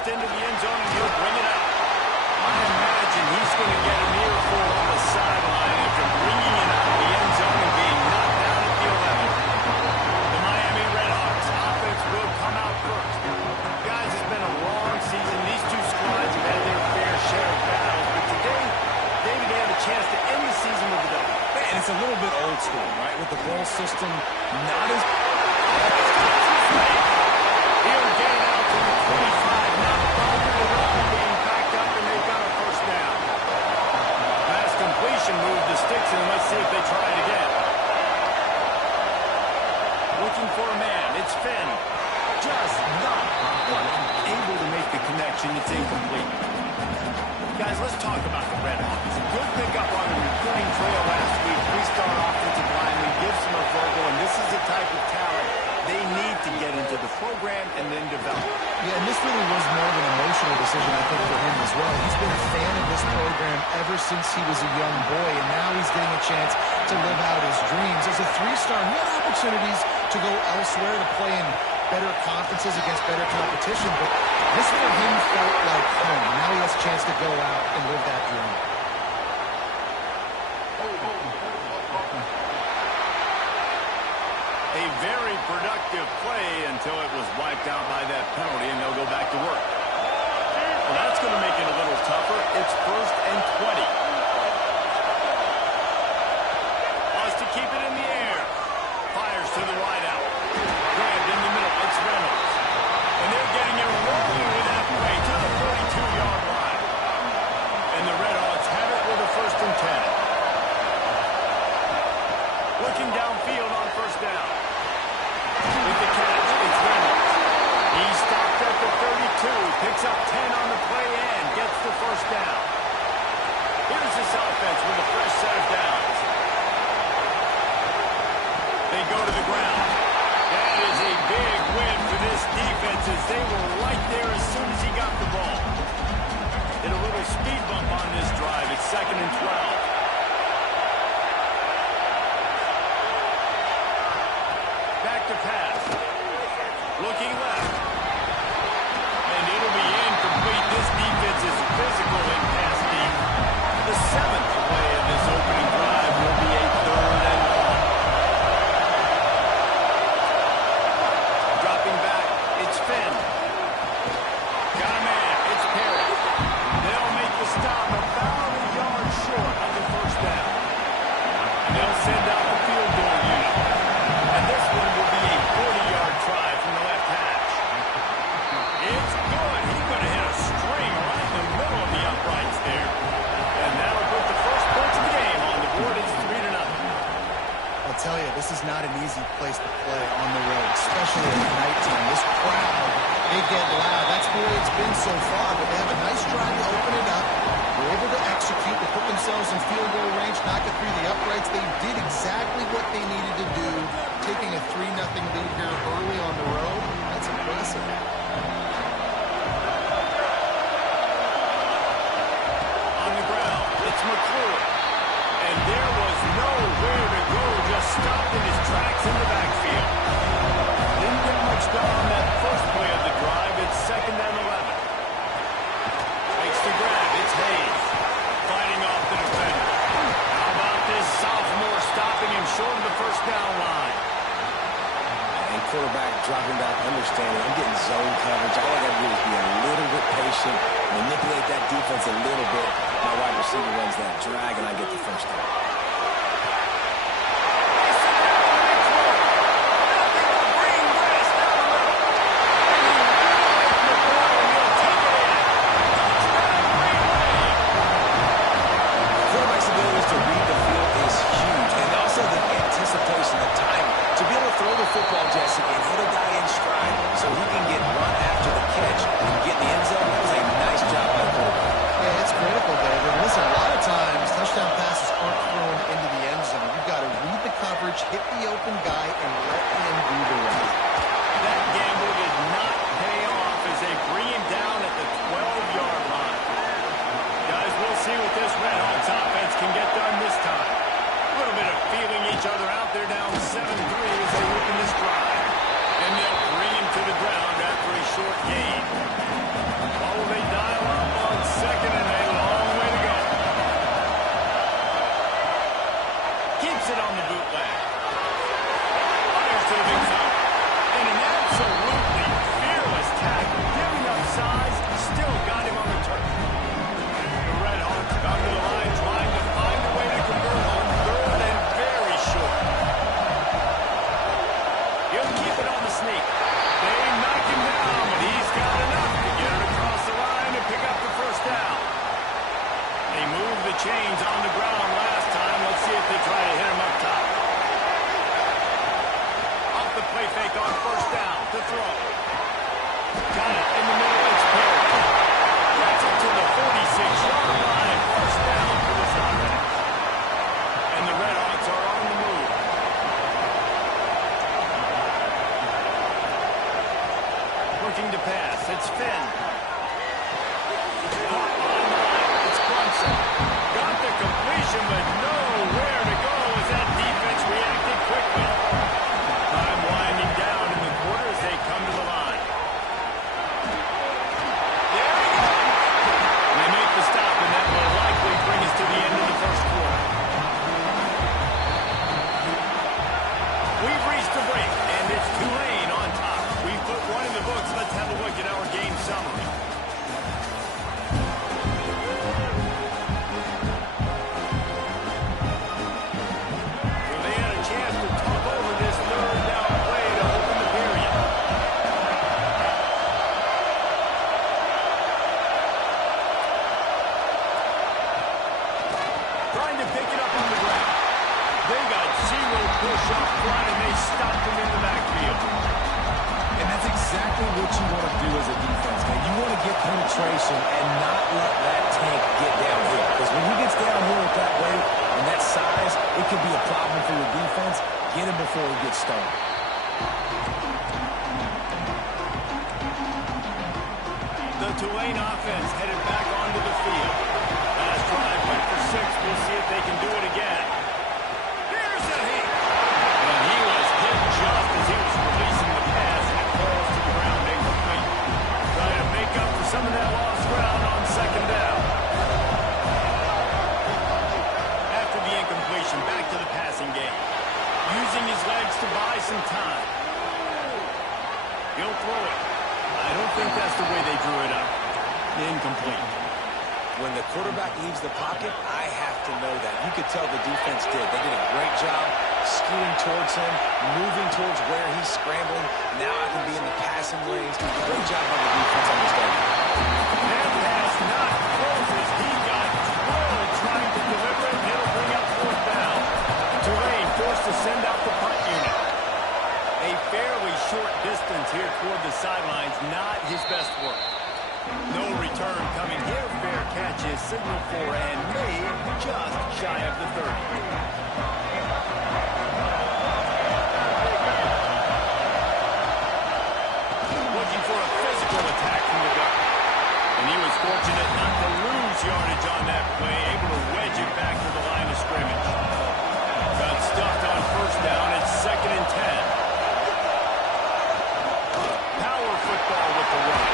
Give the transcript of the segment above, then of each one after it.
just into the end zone, and he'll bring it out. I imagine he's going to get an earful on the sideline after bringing it out of the end zone and being knocked down at the 11. The Miami Redhawks offense will come out first. Guys, it's been a long season. These two squads have had their fair share of battles, but today, David, they have a chance to end the season with a W. And it's a little bit old school, right? With the bowl system, not as... He'll gain out from the 25, not far to the run, being backed up, and they've got a first down. Pass completion moved the sticks, and let's see if they try it again. Looking for a man, it's Finn. Just not able to make the connection. It's incomplete. Guys, let's talk about the Redhawks. Good pickup on the recruiting trail last week. Three-star offensive lineman gives them a verbal, and this is the type of talent they need to get into the program and then develop. Yeah, and this really was more of an emotional decision, I think, for him as well. He's been a fan of this program ever since he was a young boy, and now he's getting a chance to live out his dreams. As a three-star, he had opportunities to go elsewhere to play in better conferences against better competition, but this for him felt like home. Now he has a chance to go out and live that dream. A very productive play until it was wiped out by that penalty, and they'll go back to work. Well, that's going to make it a little tougher. It's 1st and 20. Wants to keep it in the air. Fires to the wide out. Grabbed in the middle. It's Reynolds. And they're getting it rolling with that play to the 42-yard line. And the Redhawks have it with a 1st and 10. Looking downfield on 1st down. With the catch, it's Reynolds. He stopped at the 32, picks up 10 on the play and gets the 1st down. Here's this offense with a fresh set of downs. They go to the ground. That is a big win for this defense as they were right there as soon as he got the ball. Did a little speed bump on this drive. It's 2nd and 12. Back to pass. Looking left. And it'll be incomplete. This defense is physical and pass deep. The 7th play of this opening drive will be a 3rd and long. Dropping back, it's Finn. Got a man, it's Perry. They'll make the stop about a yard short of the 1st down. And they'll send out the field goal unit. And this one will be a 40-yard try from the left hash. It's good. He's going to hit a string right in the middle of the uprights there. And that'll put the first points of the game on the board. It's 3-0. I'll tell you, this is not an easy place to play on the road, especially as a night team. This crowd, they get loud. That's the way it's been so far, but they have a nice drive to open it up. They're able to execute, to put themselves in field goal range, knock it through the uprights. They did exactly what they needed to do, taking a 3-0 lead here early on the road. That's impressive. On the ground, it's McClure. And there was nowhere to go, just stopped in his tracks in the backfield. Didn't get much done on that first play of the drive. It's 2nd and 11. Makes the grab. It's Hayes. Fighting off the defender. How about this sophomore stopping him short of the 1st down line? And quarterback dropping back, understanding, I'm getting zone coverage. All I got to do is be a little bit patient, manipulate that defense a little bit. My wide receiver runs that drag, and I get the 1st down. Quarterback's ability to read the field is huge, and also the anticipation, the time to be able to throw the football, Jesse, and hit a guy in stride so he can get run after the catch and get in the end zone. That was a nice job by the quarterback. Yeah, it's critical, David. Listen, a lot of times touchdown passes aren't thrown into the end zone. You've got to read the coverage, hit the open guy, and let him do the rest. That gamble did not pay off as they bring him down at the 12-yard line. Guys, we'll see what this Redhawks offense can get done this time. A little bit of feeling each other out. They're down 7-3 as they open this drive. And they'll bring him to the ground after a short gain. on the bootleg. Fires to the big zone. And an absolutely fearless tackle, giving up size, still got him on the turf. The Red Hawks come to the line, trying to find a way to convert on third and very short. He'll keep it on the sneak. They knock him down, but he's got enough to get it across the line and pick up the first down. They moved the chains on the ground last time. Let's see if they try to hit him up top. Off the play fake on first down to throw. Got it in the middle. It's Perry. Gets it to the 46-yard line. First down for this offense. And the Red Hawks are on the move. Looking to pass. It's Finn. Caught on the line. It's Brunson. Got the completion, but nowhere to go as that defense reacted quickly. Time winding down in the quarter as they come to the line. There we go. They make the stop, and that will likely bring us to the end of the first quarter. We've reached the break, and it's Tulane on top. We've put one in the books. Let's have a look at our game summary. Well, they had a chance to talk over this third down play to open the period. Trying to pick it up on the ground. They got zero push up front, and they stopped him in the backfield. And that's exactly what you want to do as a defense, man. You want to get penetration and not let that tank get downhill. Because when he gets downhill with that weight and that size, it could be a problem for your defense. Get him before he gets started. The Tulane offense headed back onto the field. Last drive went for 6. We'll see if they can do it again. Here's a hit. And he was hit just as he was releasing the pass, and it falls to the ground incomplete. Trying to make up for some of that lost ground on second down. After the incompletion, back to the passing game. Using his legs to buy some time. He'll throw it. I don't think that's the way they drew it up. Incomplete. When the quarterback leaves the pocket, I have to know that. You could tell the defense did. They did a great job skewing towards him, moving towards where he's scrambling. Now I can be in the passing lanes. Great job on the defense understanding. That pass not closes. He got drilled trying to deliver it. It'll bring up fourth down. Tulane forced to send out the punt unit. A fairly short distance here toward the sidelines. Not his best work. No return coming here. Fair catch is signaled for and made just shy of the 30. Looking for a physical attack from the guard. And he was fortunate not to lose yardage on that play, able to wedge it back to the line of scrimmage. Got stuffed on first down. It's 2nd and 10. Power football with the run.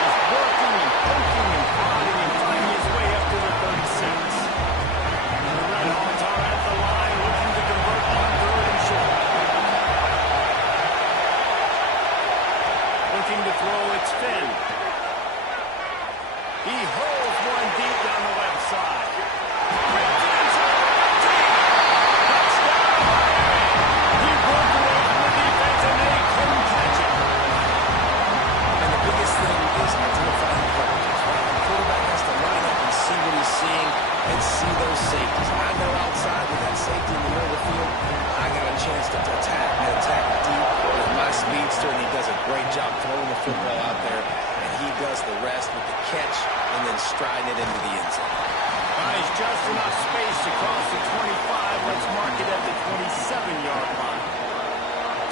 He's working and poking and prodding and finding his way up to the 36. And the Red Hawks are at the line looking to convert on third and short. Looking to throw, it's Finn. He holds one deep down the left side. He broke away from the defense and they couldn't catch him. And the biggest thing is identifying coverages. The quarterback has to line up and see what he's seeing and see those safeties. I know outside with that safety in the middle of the field, I got a chance to attack and attack deep with my speedster, and he does a great job throwing the football out there, and he does the rest with the catch and then striding it into the end zone. Buys just enough space to cross the 25. Let's mark it at the 27-yard line.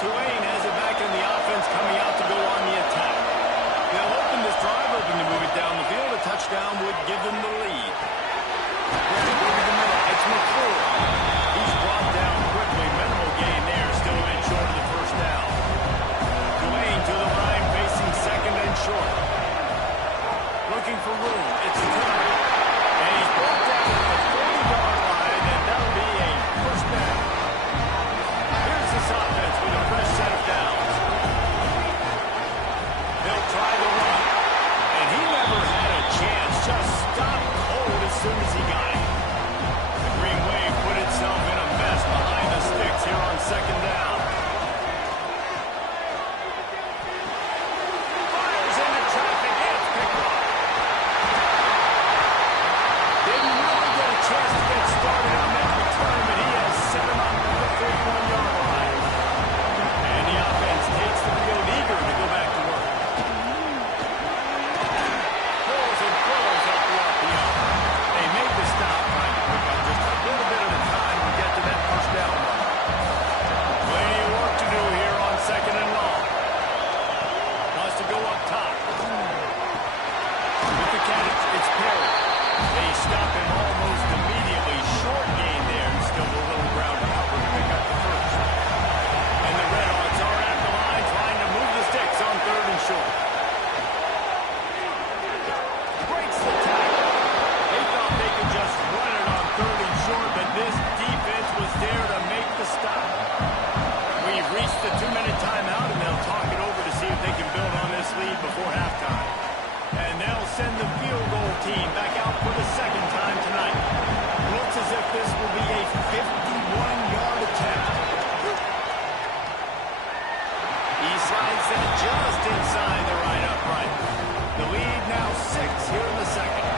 Tulane has it back in the offense coming out to go on the attack. They'll open this drive, hoping to move it down the field. A touchdown would give them the lead. Over the middle, it's McClure. He's brought down quickly. Minimal gain there, still a bit short of the first down. Tulane to the line, facing 2nd and short. Looking for room. It's Turner. And he's brought down at the 40-yard line, and that'll be a first down. just a 2-minute timeout, and they'll talk it over to see if they can build on this lead before halftime. And they'll send the field goal team back out for the second time tonight. Looks as if this will be a 51-yard attempt. He slides that just inside the right upright. The lead now 6 here in the second.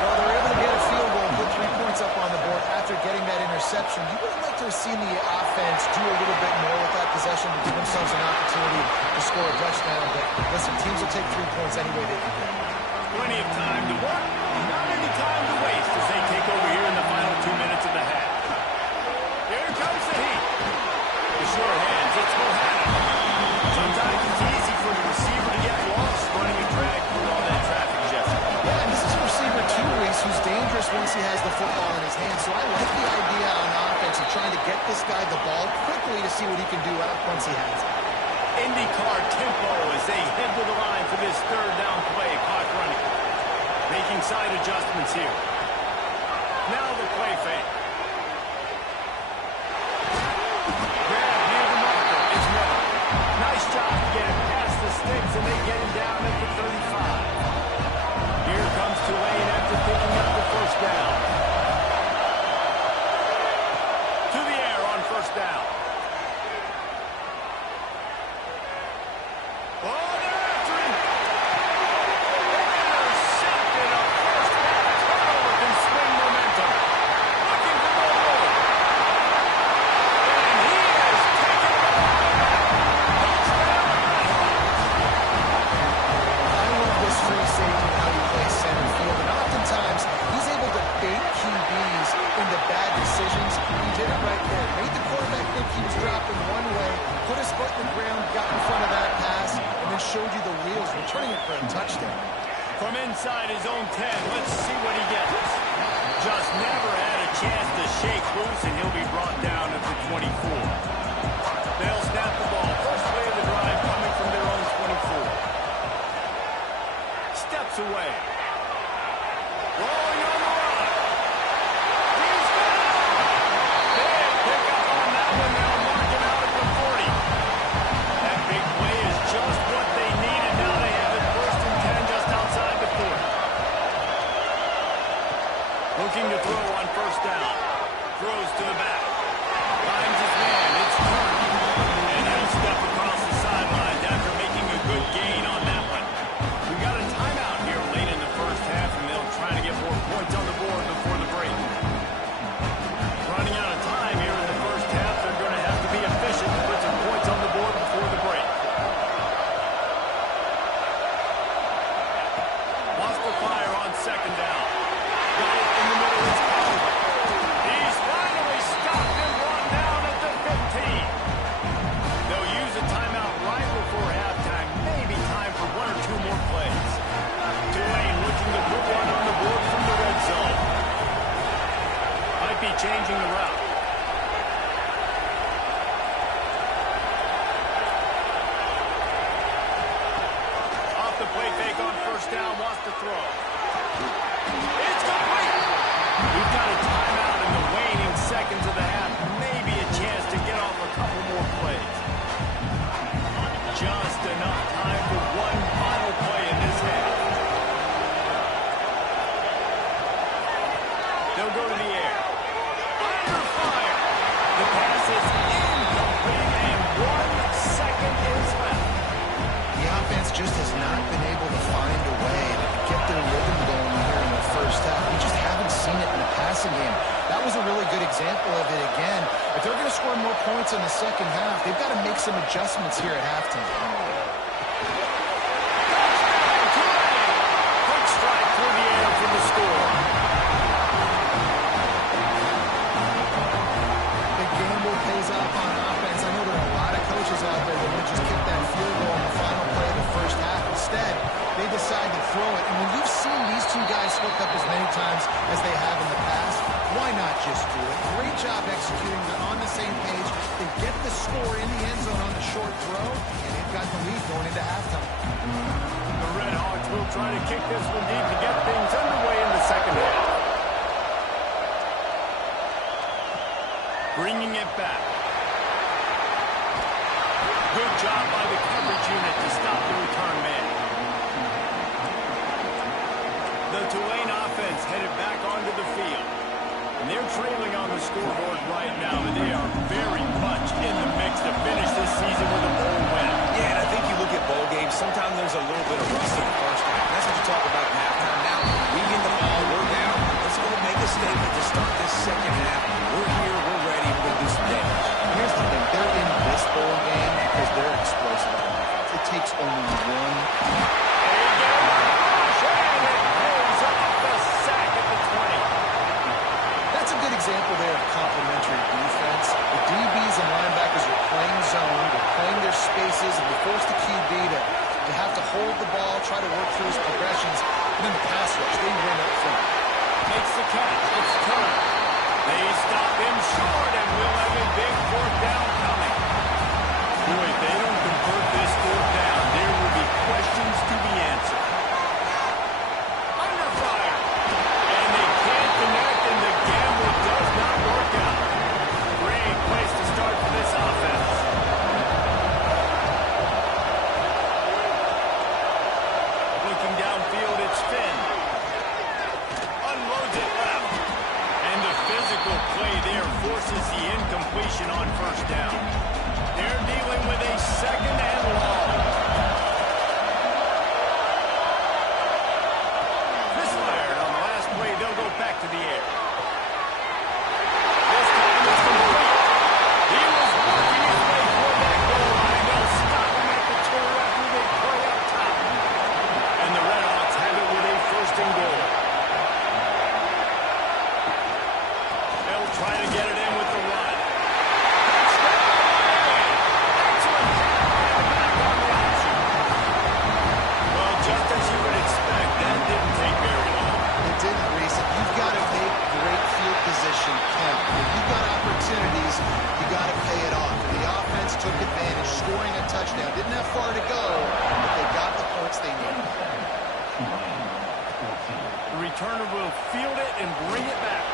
Well, they're able to get a field goal, put 3 points up on the board after getting that interception. You would have liked to have seen the offense do a little bit more with that possession to give themselves an opportunity to score a touchdown. But listen, teams will take 3 points any way they can get. Plenty of time to work, not any time to waste as they take over here in the final 2 minutes of the half. Here comes the heat. The short hands, it's Bohanna. Sometimes it's easy for the receiver to get lost running a drag through all that traffic, Jesse. Yeah, and this is receiver 2, Reese, who's dangerous once he has the football in his hands. So I like the idea on offense of trying to get this guy the ball quickly to see what he can do once he has it. IndyCar tempo as they head to the line for this third down play. Clock running. Making side adjustments here. Now the play fake. Grab near the marker. It's Miller. Nice job to get him past the sticks, and they get him down at the 35. Here comes Tulane after picking up the first down. To the air on first down. Oh, they're after him. Intercepted a first half turnover can swing momentum. Looking for the goal. And he has taken it all back. Touchdown, I love this free safety and how he plays center field. And oftentimes, he's able to bait QBs into bad decisions. He did it right there. Made the quarterback think he was dropping one way, put his foot in the ground, got in front of that pass, and then showed you the wheels, returning it for a touchdown. From inside his own 10, let's see what he gets. Just never had a chance to shake loose, and he'll be brought down at the 24. They'll snap the ball. First play of the drive coming from their own 24. Steps away. Rolling on the run. He's got it. Big pickup on that one. They'll mark him out at the 40. That big play is just what they needed. Now they have it first and 10 just outside the 40. Looking to throw on first down. Throws to the back. Finds his man. It's turned. And he'll step across the sidelines after making a good gain on that one. We've got a timeout here late in the first half, and they'll try to get more points on the board before the break. Running out of time here in the first half. They're going to have to be efficient to put some points on the board before the break. Lost the fire on second down. Got it in the middle. It's Callaway. He's finally stopped and brought down at the 15. They'll use a timeout right before halftime. Maybe time for 1 or 2 more plays. Tulane looking to put one on the board from the red zone. Might be changing the route. Off the play fake on first down, wants to throw. It's complete. We've got a timeout in the waning seconds of the half. Maybe a chance to get off a couple more plays. Just enough time for one final play in this half. They'll go to the air. Under fire. The pass is incomplete, and 1 second is left. The offense just has not been able to find a way to get their rhythm going here in the first half. We just haven't seen it in the passing game. That was a really good example of it again. If they're going to score more points in the second half, they've got to make some adjustments here at halftime. Touchdown, Tulane! Quick strike through the air for the score. The gamble pays off on offense. I know there are a lot of coaches out there that would just kick that field goal in the final play of the first half. Instead, they decide to throw it. And when you've seen these two guys hook up as many times as they have in the past, why not just do it? Great job executing. They're on the same page. They get the score in the end zone on the short throw, and they've got the lead going into halftime. The Red Hawks will try to kick this one deep to get things underway in the second half. Bringing it back. Good job by the coverage unit to stop the return man. The Tulane offense headed back onto the field. And they're trailing on the scoreboard right now, but they are very much in the mix to finish this season with a bowl win. Yeah, and I think you look at bowl games, sometimes there's a little bit of rust in the first half. That's what you talk about in halftime. Now, we get the ball, we're down. Let's go make a statement to start this second half. We're here, we're ready, we're going to do some damage. Here's the thing. They're in this bowl game because they're explosive on offense. It takes only one. That's a good example there of complementary defense. The DBs and linebackers are playing zone, they're playing their spaces, and they force the QB to have to hold the ball, try to work through his progressions, and then the pass rush, they win up front. Makes the catch. It's Turner. They stop him short, and we'll have a big fourth down coming. Boy, if they don't convert this fourth down, there will be questions to be answered. Under fire. And they can't connect, and the gamble does not work out. Great place to start for this offense. Looking downfield, it's Finn. Unloads it left. And the physical play there forces the incompletion on first down. They're dealing with a second and long. Misfired on the last play. They'll go back to the air. This time it's complete. He was working his way toward that goal line. They'll stop him at the 2 after they play up top. And the Redhawks have it with a first and goal. They'll try to get it in with the run. Excellent pass by the back on the option. Well, just as you would expect, that didn't take very long. It didn't, Reese. You've got to make great field position count. If you've got opportunities, you got to pay it off. And the offense took advantage, scoring a touchdown. Didn't have far to go, but they got the points they needed. The returner will field it and bring it back.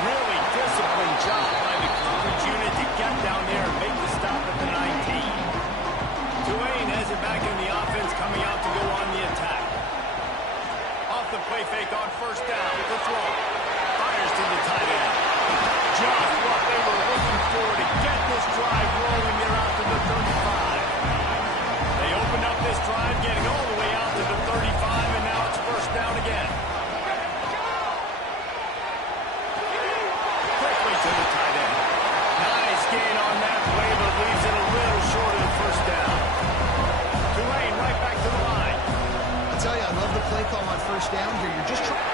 Really disciplined job by the coverage unit to get down there and make the stop at the 19. Tulane has it back in the offense, coming out to go on the attack. Off the play fake on first down. The throw. Fires to the tight end. Just what they were looking for to get this drive rolling there out to the 35. They opened up this drive, getting all the way out to the 35, and now it's first down again. Quickly to the tight end. Nice gain on that play, but leaves it a little short of the first down. Tulane right back to the line. I tell you, I love the play call on first down here. You're just trying.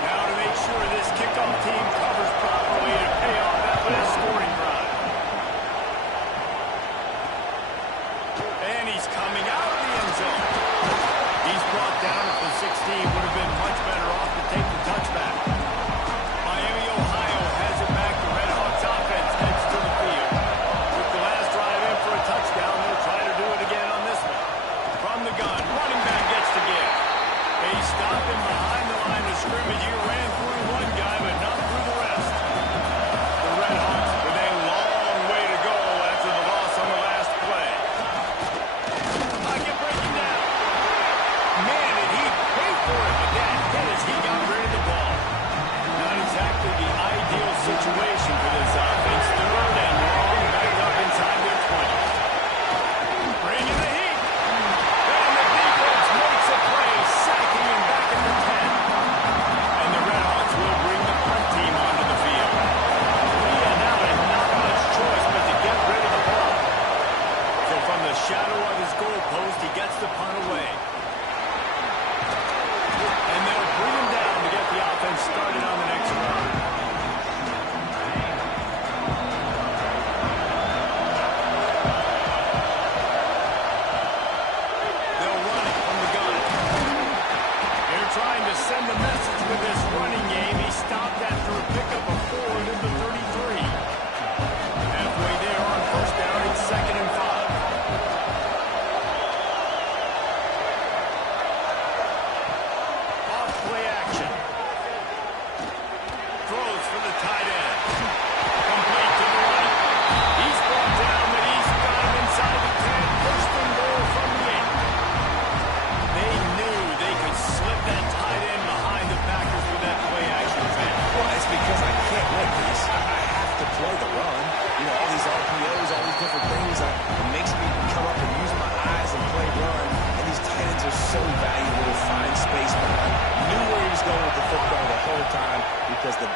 Now to make sure this kickoff team covers properly,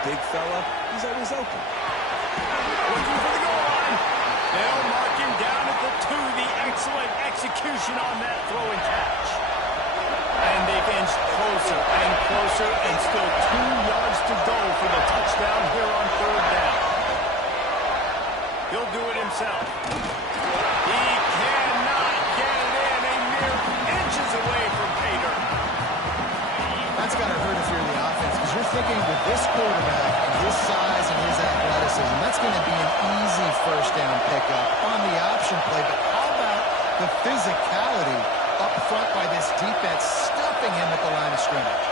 big fella, he's always open. Looking for the goal line. They'll mark him down at the 2. The excellent execution on that throw and catch. And they've inched closer and closer, and still 2 yards to go for the touchdown here on 3rd down. He'll do it himself. He cannot get it in. A mere inches away from pay dirt. That's got to hurt if you're the offense, because you're thinking with this quarterback and his size and his athleticism, that's going to be an easy 1st down pickup on the option play. But how about the physicality up front by this defense, stuffing him at the line of scrimmage?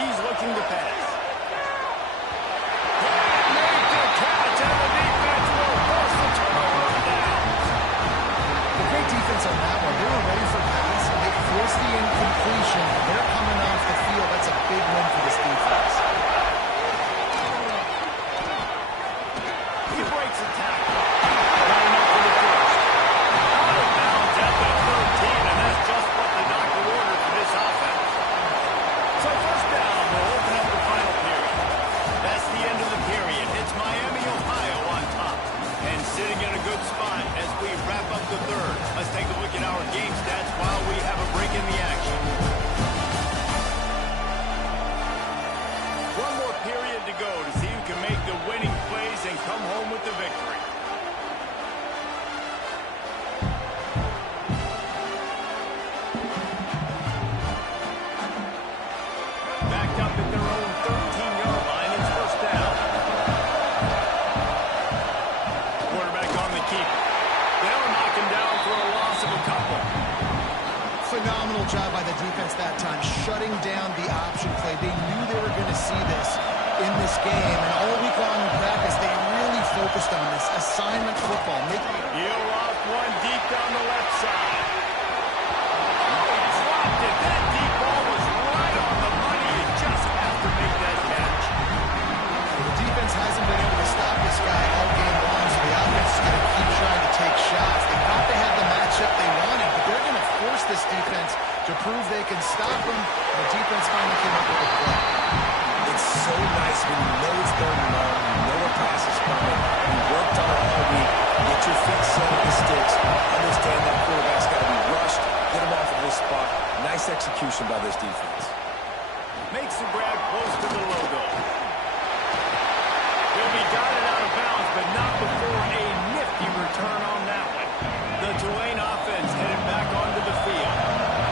He's looking to pass. Make the catch, and the defense will force the turnover on downs. The great defense on that one. They were ready for pass, and they forced the incompletion. They're coming off the field. That's a big win for this defense. He breaks a tackle. Not enough for the first. Out of bounds at the 13, and that's just what the doctor ordered for this offense. So 1st down will open up the final period. That's the end of the period. It's Miami, Ohio on top. And sitting in a good spot as we wrap up the 3rd. Let's take a look at our game stats while we have a break in the action. One more period to go to see who can make the winning plays and come home with the victory. Backed up at their own 13-yard line. It's 1st down. Quarterback on the keeper. They'll knock him down for a loss of a couple. Phenomenal job by the defense that time, shutting down the option play. They knew they were going to see this in this game, and all week long in practice, they really focused on this assignment football. He'll off one deep down the left side. Oh, he dropped it. That deep ball was right on the money. You just have to make that catch. The defense hasn't been able to stop this guy all game long, so the offense is going to keep trying to take shots. They thought they had the matchup they wanted, but they're going to force this defense to prove they can stop them. The defense finally came up with a play. It's so nice when you know it's 3rd and long, you know a pass is coming, you worked on it all week, get your feet set at the sticks, understand that quarterback's got to be rushed, get him off of this spot. Nice execution by this defense. Makes the grab close to the logo. He'll be guided out of bounds, but not before a nifty return on that one. The Tulane offense headed back onto the field.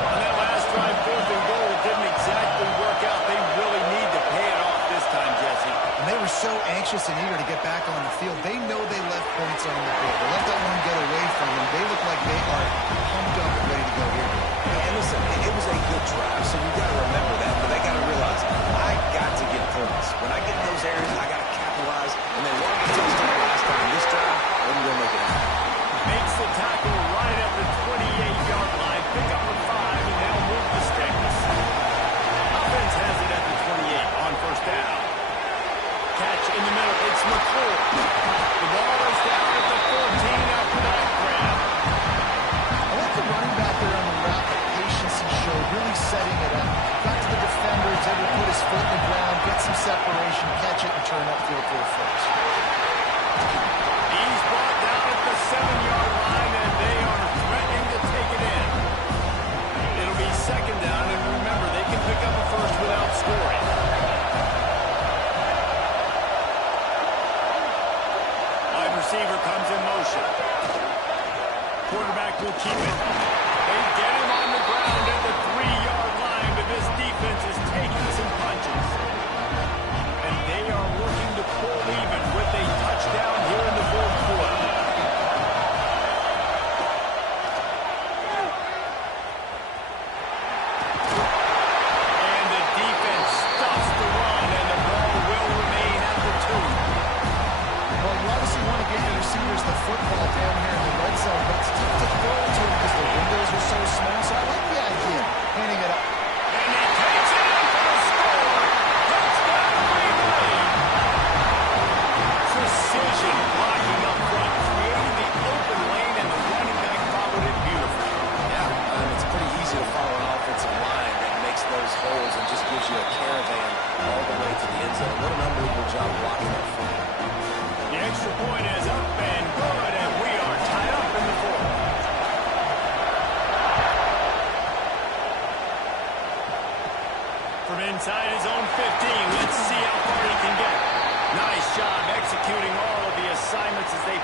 On that last drive, 4th and goal didn't exactly work out. They really need to pay it off this time, Jesse. And they were so anxious and eager to get back on the field. They know they left points on the board. They let that one get away from them. They look like they are pumped up and ready to go here. And listen, it was a good drive, so you got to remember that, but they got to realize, I got to get points. When I get in those areas, I got to capitalize, and they wanted to touchdown last time. This drive, let them go make it happen. Makes the tackle right at the 28-yard line. Pick up a 5, and they'll move the sticks. Offense has it at the 28 on 1st down. Catch in the middle. It's McClure. The ball is down at the 14 after that grab. I like the running back there on the route, the patience he showed, really setting it up. Got to the defenders, able to put his foot in the ground, get some separation, catch it, and turn upfield for a first. He's brought down at the 7-yard line, and they are threatening to take it in. It'll be 2nd down, and remember, they can pick up a first without scoring. Wide receiver comes in motion. Quarterback will keep it. They get him on the ground at the 3-yard line, but this defense is taking some punches. And they are looking to pull even with a touchdown here in the 4th quarter. And the defense stops the run, and the ball will remain at the 2. Well, you obviously want to get your receivers the football down here in the red zone, but it's tough to throw it to them because the windows are so small. So I like the idea, handing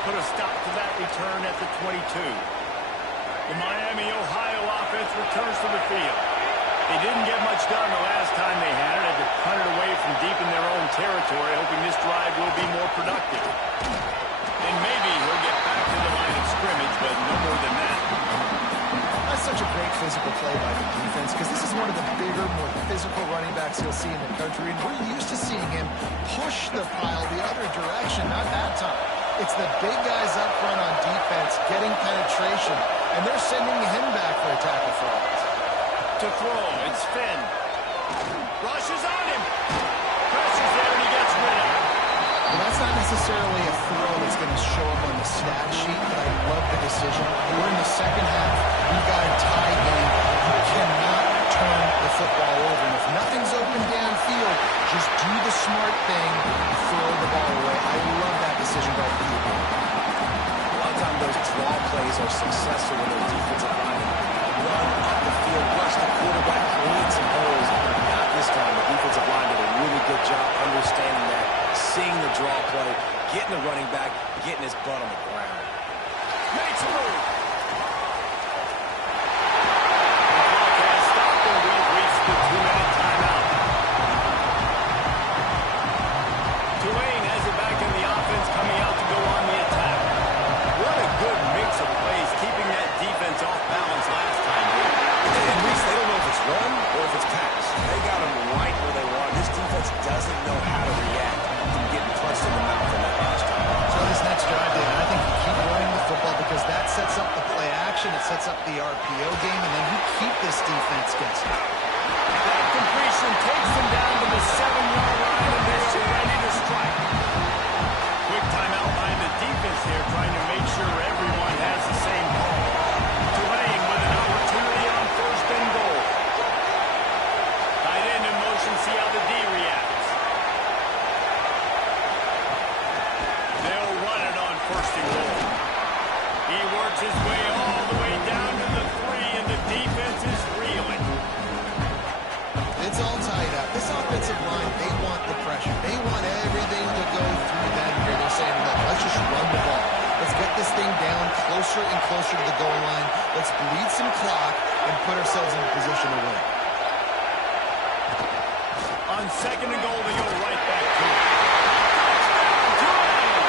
put a stop to that return at the 22. The Miami, Ohio offense returns to the field. They didn't get much done the last time they had it. Had to punt it away from deep in their own territory, hoping this drive will be more productive. And maybe he'll get back to the line of scrimmage, but no more than that. That's such a great physical play by the defense because this is one of the bigger, more physical running backs you'll see in the country. And we're used to seeing him push the pile the other direction, not that time. It's the big guys up front on defense getting penetration, and they're sending him back for a tackle for us. To throw, it's Finn. Rushes on him. Pressure's there, and he gets rid of it. Well, that's not necessarily a throw that's going to show up on the stat sheet, but I love the decision. We're in the second half. We've got a tie game. You cannot turn the football over. And if nothing's open downfield, just do the smart thing and throw the ball away. I love that decision by the QB. A lot of times those draw plays are successful when their defensive line run up the field, rush the quarterback, create some holes. Not this time. The defensive line did a really good job understanding that, seeing the draw play, getting the running back, getting his butt on the ground. Makes a move. The clock has stopped, and we've reached the 2-minute timeout. Tulane has it back in the offense, coming out to go on the attack. What a good mix of plays, keeping that defense off balance last time. And Reese, they don't know if it's run or if it's pass. They got them right where they want. This defense doesn't know how to react to getting punched in the mouth on that last time. So this next drive, David, I think you keep running the football because that sets up the play action, it sets up the RPO game, and then you keep this defense guessing. That completion takes them down to the 7-yard line, and they're ready to strike. Quick timeout by the defense here, trying to make sure everyone has the same call. Tulane with an opportunity on first and goal. Tight end in motion, see how the D reacts. They'll run it on first and goal. He works his way all the way down to the 3, and the defense is reeling. It's all tied up. This offensive line, they want the pressure. They want everything to go through them here. They're saying, look, let's just run the ball. Let's get this thing down closer and closer to the goal line. Let's bleed some clock and put ourselves in a position to win. On second and goal, they go right back to it. Tulane!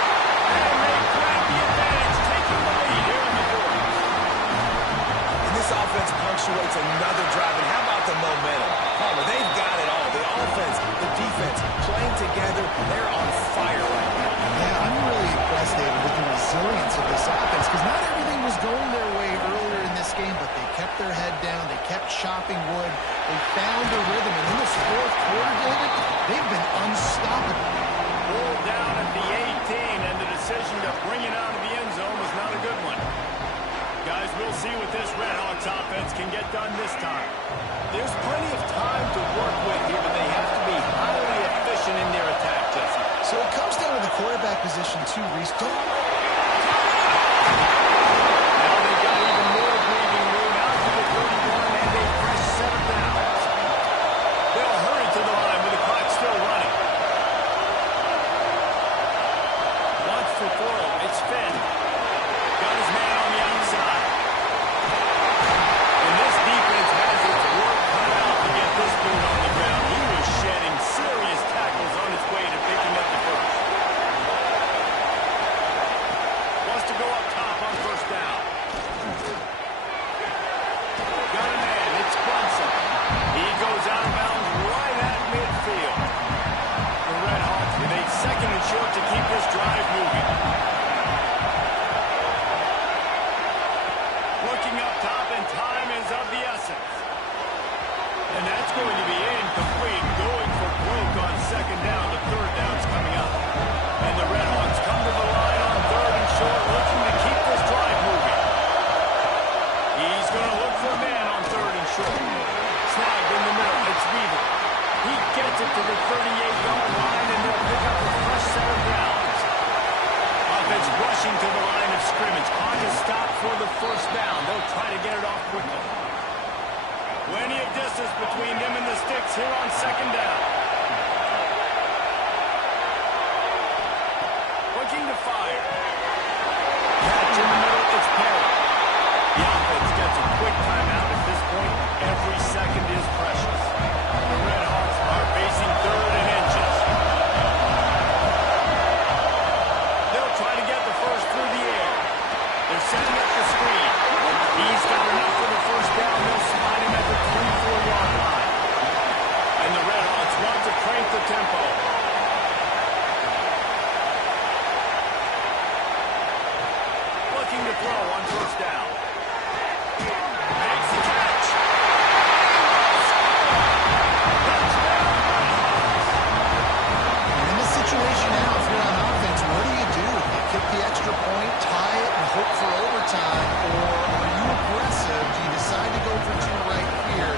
And they grab the advantage, taking the lead here in the fourth. And this offense punctuates another drive. And how about the momentum? Palmer, they've got it all. The offense, the defense, playing together. They're on fire right now. Yeah, I'm really impressed, David, with the resilience of this offense because not everything was going their way earlier in this game, but they kept their head down. They kept chopping wood. They found a rhythm. And in this fourth quarter, David, they've been unstoppable. Pulled down at the 18, and the decision to bring it out of the end zone was not a good one. Guys, we'll see what this Redhawks offense can get done this time. There's plenty of time to work with here, but they have to be highly efficient in their attack, Jesse. So it comes down to the quarterback position, too, Reese. Now they've got even more breathing room out to the 31, and a fresh set of downs. They'll hurry to the line with the clock still running. Wants to throw. It's Finn. Got his man on the outside. And this defense has its work cut out to get this boot on the ground. He was shedding serious tackles on his way to picking up the first. Wants to go up top on first down. Got a man. It's Brunson. He goes out of bounds right at midfield. The Redhawks with a second and short to keep this drive moving. Looking up top, and time is of the essence. And that's going to be incomplete. Going for broke on second down. The third down's coming up. And the Redhawks come to the line on third and short, looking to keep this drive moving. He's going to look for a man on third and short. Snagged in the middle. It's Weaver. He gets it to the 38-yard line, and they'll pick up a fresh set of downs. Offense rushing to the line of scrimmage. Clock is stopped for the first down. They'll try to get it off quickly. Plenty of distance between them and the sticks here on second down. Looking to fire. first down. Makes the catch. In this situation now, if you're on offense, what do? You kick the extra point, tie it, and hope for overtime, or are you aggressive? Do you decide to go for two right here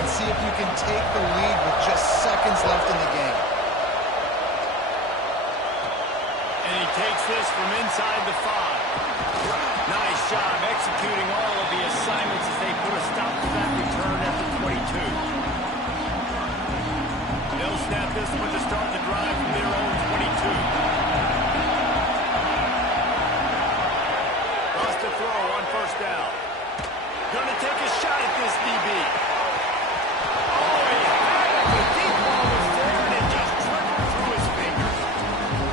and see if you can take the lead with just seconds left in the game? And he takes this from inside the 5. Nice job executing all of the assignments as they put a stop to that return at the 22. They'll snap this one to start the drive from their own 22. Lost a throw on first down. Gonna take a shot at this DB. Oh, he had it. The deep ball was there, and it just trickled through his fingers.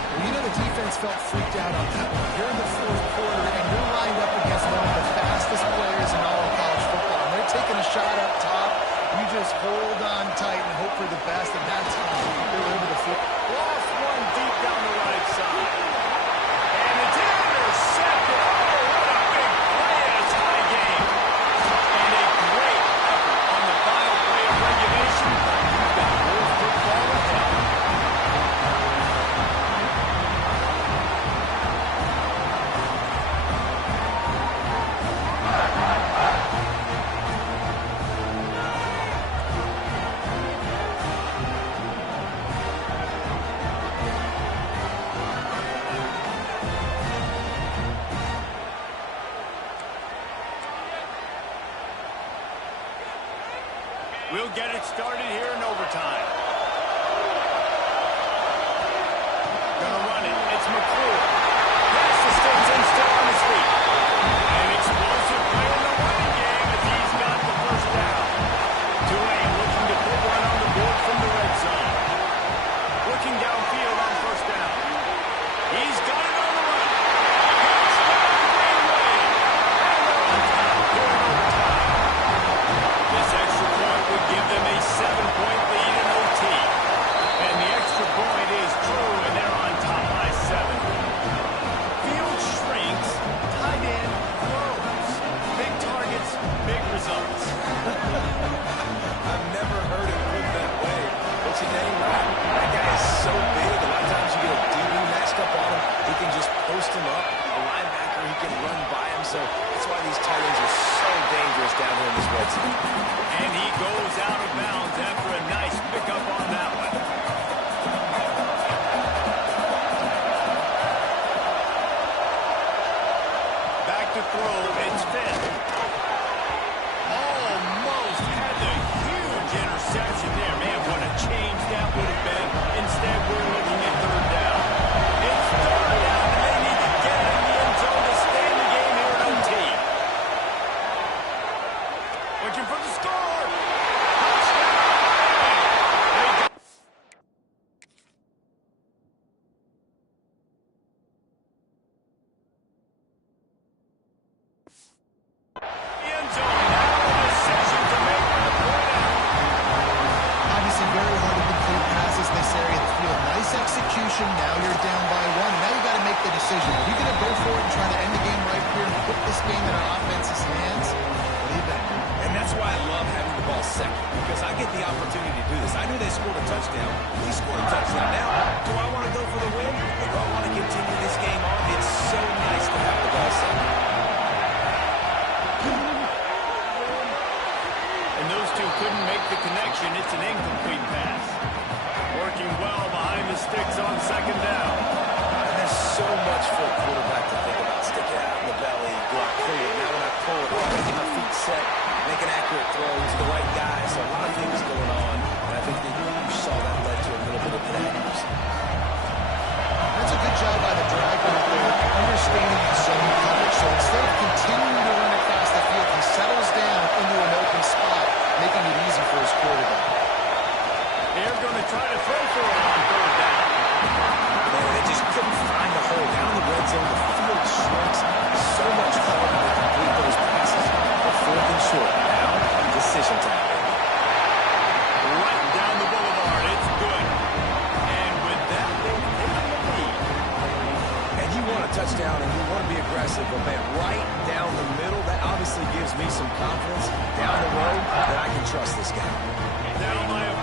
Well, you know the defense felt freaked out on that one. You're in the fourth quarter, and you're lined up against one of the fastest players in all of college football. And they're taking a shot up top. You just hold on tight and hope for the best, and that's they're over the field. Lost one deep down the right side. And it's intercepted. Oh, what a big play in a tie game. And a great effort on the final play of regulation. You've got more football ahead. We'll get it started here in overtime. Gonna run it. It's McClure. Pass to Stinson, still on his feet. An explosive play in the running game as he's got the first down. Tulane looking to put one on the board from the red zone. Looking downfield on first down. He's got it on the run. Touchdown, Greenway. And they're on top here in overtime. This extra point would give them a 7-point lead in OT. And the extra point is true, and they're on top by 7. Field shrinks, tight end grows. Big targets, big results. I've never heard it put that way. What's your name, right? That guy is so big. A lot of times you get a DB matched up on him. He can just post him up. A linebacker, he can run by him. So that's why these tight ends are so dangerous down here in this red zone. And he goes out of bounds after a nice pickup on that one. Back to throw, it's Finn. Almost had the huge interception there. Man, what a change that would have been. Instead, we're looking at third down. It's third down, and they need to get it in the end zone to stay in the game here in OT. Looking for the score. End zone now, a decision to make for the point out. Obviously very hard to complete passes this area of the field. Nice execution. Now you're down by 1. Now you got to make the decision. Are you going to go for it and try to end the game right here and put this game in our offense's hands? What do you think? And that's why I love having the ball second, because I get the opportunity to do this. I knew they scored a touchdown. We scored a touchdown. Now, do I want to go for the win, or do I want to continue this game on? It's so nice to have the ball second. And those two couldn't make the connection. It's an incomplete pass. Working well behind the sticks on second down. And there's so much for a quarterback to think about. Stick it out in the belly, do I pull it? Now when I pull it, get my feet set, make an accurate throw to the right guy. So a lot of things going on, and I think that you saw that led to a little bit of inaccuracy. That's a good job by the driver there, understanding his zone coverage. So instead of continuing to run across the field, he settles down into an open spot, making it easy for his quarterback. They're going to try to throw for it on third down. Man, they just couldn't find a hole down in the red zone. The touchdown and you want to be aggressive, but man, right down the middle, that obviously gives me some confidence down the road that I can trust this guy. Now my